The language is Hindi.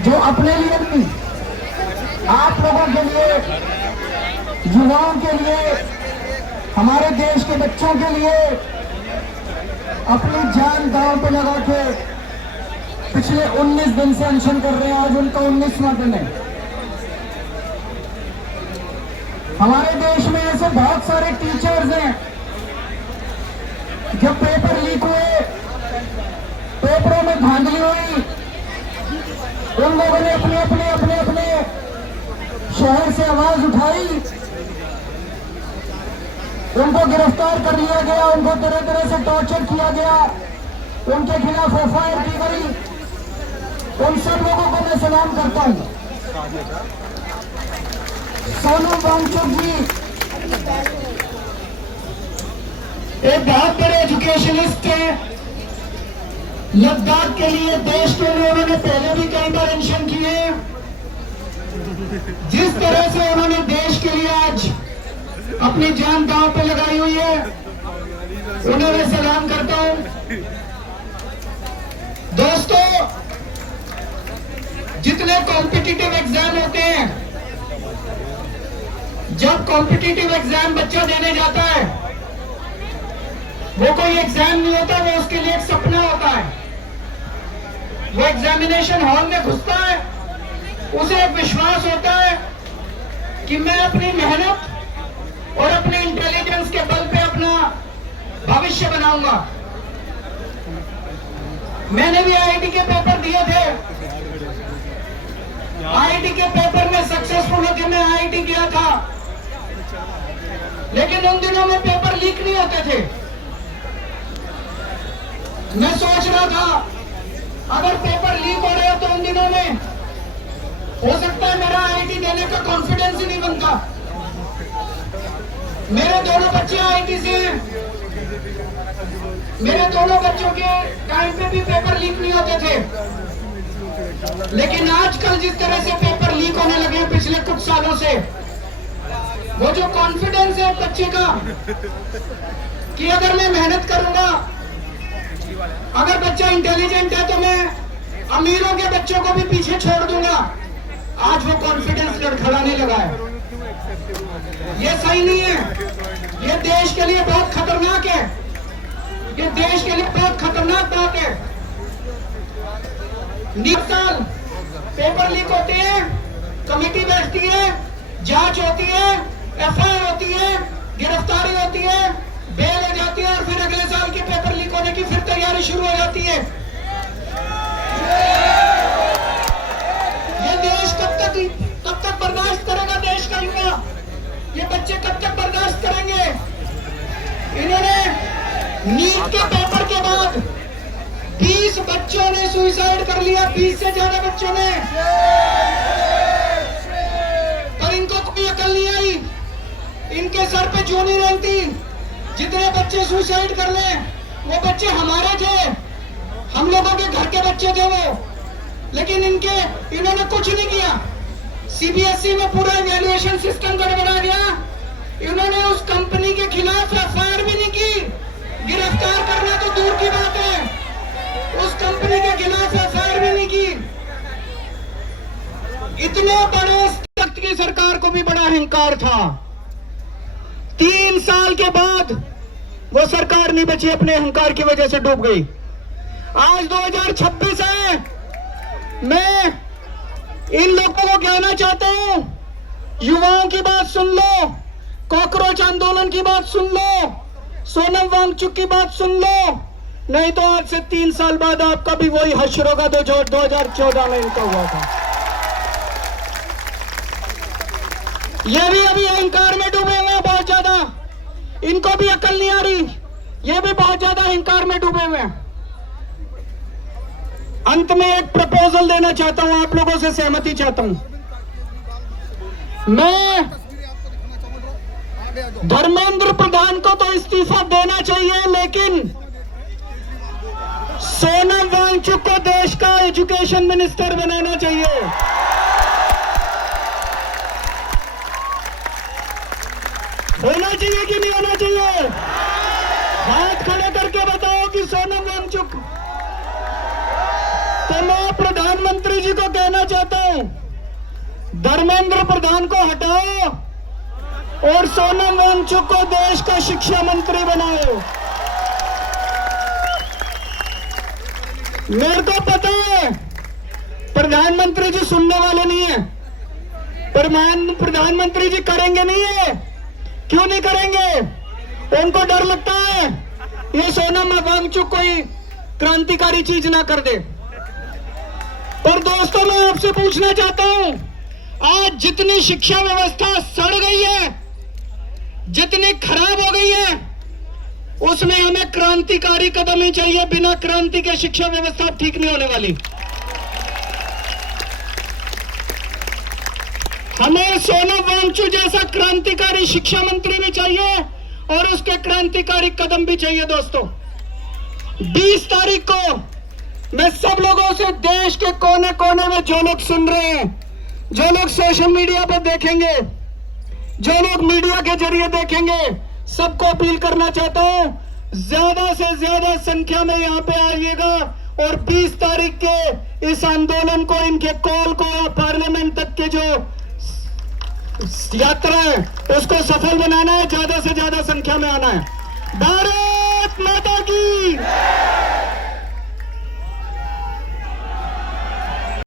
जो अपने लिए नहीं, आप लोगों के लिए, युवाओं के लिए, हमारे देश के बच्चों के लिए अपनी जान दांव पे लगा के पिछले 19 दिन से अनशन कर रहे हैं। आज उनका 19वां दिन है। हमारे देश में ऐसे बहुत सारे टीचर्स हैं, जब पेपर लीक हुए, पेपरों में धांधली हुई, उन लोगों ने अपने शहर से आवाज उठाई, उनको गिरफ्तार कर लिया गया, उनको तरह तरह से टॉर्चर किया गया, उनके खिलाफ एफआईआर की गई। उन सब लोगों को मैं सलाम करता हूं। सोनम वांगचुक जी एक बहुत बड़े एजुकेशनिस्ट हैं। लद्दाख के लिए, देश के लिए उन्होंने पहले भी कई बार अनशन किए। जिस तरह से उन्होंने देश के लिए आज अपनी जान दांव पे लगाई हुई है, उन्हें मैं सलाम करता हूं। दोस्तों, जितने कॉम्पिटिटिव एग्जाम होते हैं, जब कॉम्पिटिटिव एग्जाम बच्चा देने जाता है, वो कोई एग्जाम नहीं होता, वो उसके लिए एक सपना होता है। वो एग्जामिनेशन हॉल में घुसता है, उसे एक विश्वास होता है कि मैं अपनी मेहनत और अपने इंटेलिजेंस के बल पे अपना भविष्य बनाऊंगा। मैंने भी आईआईटी के पेपर दिए थे। आईआईटी के पेपर में सक्सेसफुल होकर मैं आईआईटी गया था, लेकिन उन दिनों में पेपर लीक नहीं होते थे। मैं सोच रहा था अगर पेपर लीक हो रहे हो तो उन दिनों में हो सकता है मेरा आईआईटी देने का कॉन्फिडेंस ही नहीं बनता। मेरे दोनों बच्चे आईआईटी से हैं। मेरे दोनों बच्चों के टाइम पे भी पेपर लीक नहीं होते थे, लेकिन आजकल जिस तरह से पेपर लीक होने लगे हैं पिछले कुछ सालों से, वो जो कॉन्फिडेंस है बच्चे का कि अगर मैं मेहनत करूंगा, अगर बच्चा इंटेलिजेंट है तो मैं अमीरों के बच्चों को भी पीछे छोड़ दूंगा, आज वो कॉन्फिडेंस लड़खड़ाने लगा है। ये सही नहीं है। ये देश के लिए बहुत खतरनाक है। ये देश के लिए बहुत खतरनाक बात है। साल पेपर लीक होते हैं, कमेटी बैठती है, जांच होती है, एफआईआर होती है, गिरफ्तारी होती है, बेल हो जाती है, और फिर अगले साल के पेपर लीक होने की फिर तैयारी शुरू हो जाती है। ये देश कब तक बर्दाश्त करेगा? देश का युवा, ये बच्चे कब तक बर्दाश्त करेंगे? इन्होंने नीट के पेपर के बाद 20 बच्चों ने सुसाइड कर लिया, 20 से ज्यादा बच्चों ने, पर इनको कोई अकल नहीं आई। इनके सर पे जूं नहीं रहती। जितने बच्चे सुसाइड कर ले, वो बच्चे हमारे थे, हम लोगों के घर के बच्चे थे वो, लेकिन इन्होंने कुछ नहीं किया। सीबीएसई में पूरा इवैल्यूएशन सिस्टम गड़बड़ा गया। इन्होंने उस कंपनी के खिलाफ एफआईआर भी नहीं की। गिरफ्तार करना तो दूर की बात है, उस कंपनी के खिलाफ एफआईआर भी नहीं की। इतने बड़े तख्त की सरकार को भी बड़ा अहंकार था। 3 साल के बाद वो सरकार नहीं बची, अपने अहंकार की वजह से डूब गई। आज 2026 है। मैं इन लोगों को कहना चाहता हूं, युवाओं की बात सुन लो, कॉकरोच आंदोलन की बात सुन लो, सोनम वांगचुक की बात सुन लो, नहीं तो आज से 3 साल बाद आपका भी वही हश्र होगा जो 2014 में इनका हुआ था। ये भी अभी अहंकार में डूबे हुए हैं बहुत ज्यादा। इनको भी अकल नहीं आ रही, ये भी बहुत ज्यादा अहंकार में डूबे हुए हैं। अंत में एक प्रपोजल देना चाहता हूं, आप लोगों से सहमति चाहता हूं। मैं धर्मेंद्र प्रधान को तो इस्तीफा देना चाहिए, लेकिन सोनम वांगचुक को देश का एजुकेशन मिनिस्टर बनाना चाहिए। होना चाहिए कि नहीं होना चाहिए? हाथ खड़े करके बताओ कि सोनम वांगचुक। तो मैं प्रधानमंत्री जी को कहना चाहता हूं, धर्मेंद्र प्रधान को हटाओ और सोनम वांगचुक को देश का शिक्षा मंत्री बनाओ। मेरे को पता है प्रधानमंत्री जी सुनने वाले नहीं है, प्रधानमंत्री जी करेंगे नहीं है। क्यों नहीं करेंगे? उनको डर लगता है ये सोनम वांगचुक कोई क्रांतिकारी चीज ना कर दे। पर दोस्तों, मैं आपसे पूछना चाहता हूं, आज जितनी शिक्षा व्यवस्था सड़ गई है, जितनी खराब हो गई है, उसमें हमें क्रांतिकारी कदम ही चाहिए। बिना क्रांति के शिक्षा व्यवस्था ठीक नहीं होने वाली। हमें सोनम वांगचुक जैसा क्रांतिकारी शिक्षा मंत्री भी चाहिए और उसके क्रांतिकारी कदम भी चाहिए। दोस्तों, 20 तारीख को मैं सब लोगों से, देश के कोने कोने में जो लोग सुन रहे हैं, जो लोग सोशल मीडिया पर देखेंगे, जो लोग मीडिया के जरिए देखेंगे, सबको अपील करना चाहता हूं, ज्यादा से ज्यादा संख्या में यहां पे आइएगा और 20 तारीख के इस आंदोलन को, इनके कॉल को, पार्लियामेंट तक के जो यात्रा है उसको सफल बनाना है। ज्यादा से ज्यादा संख्या में आना है। भारत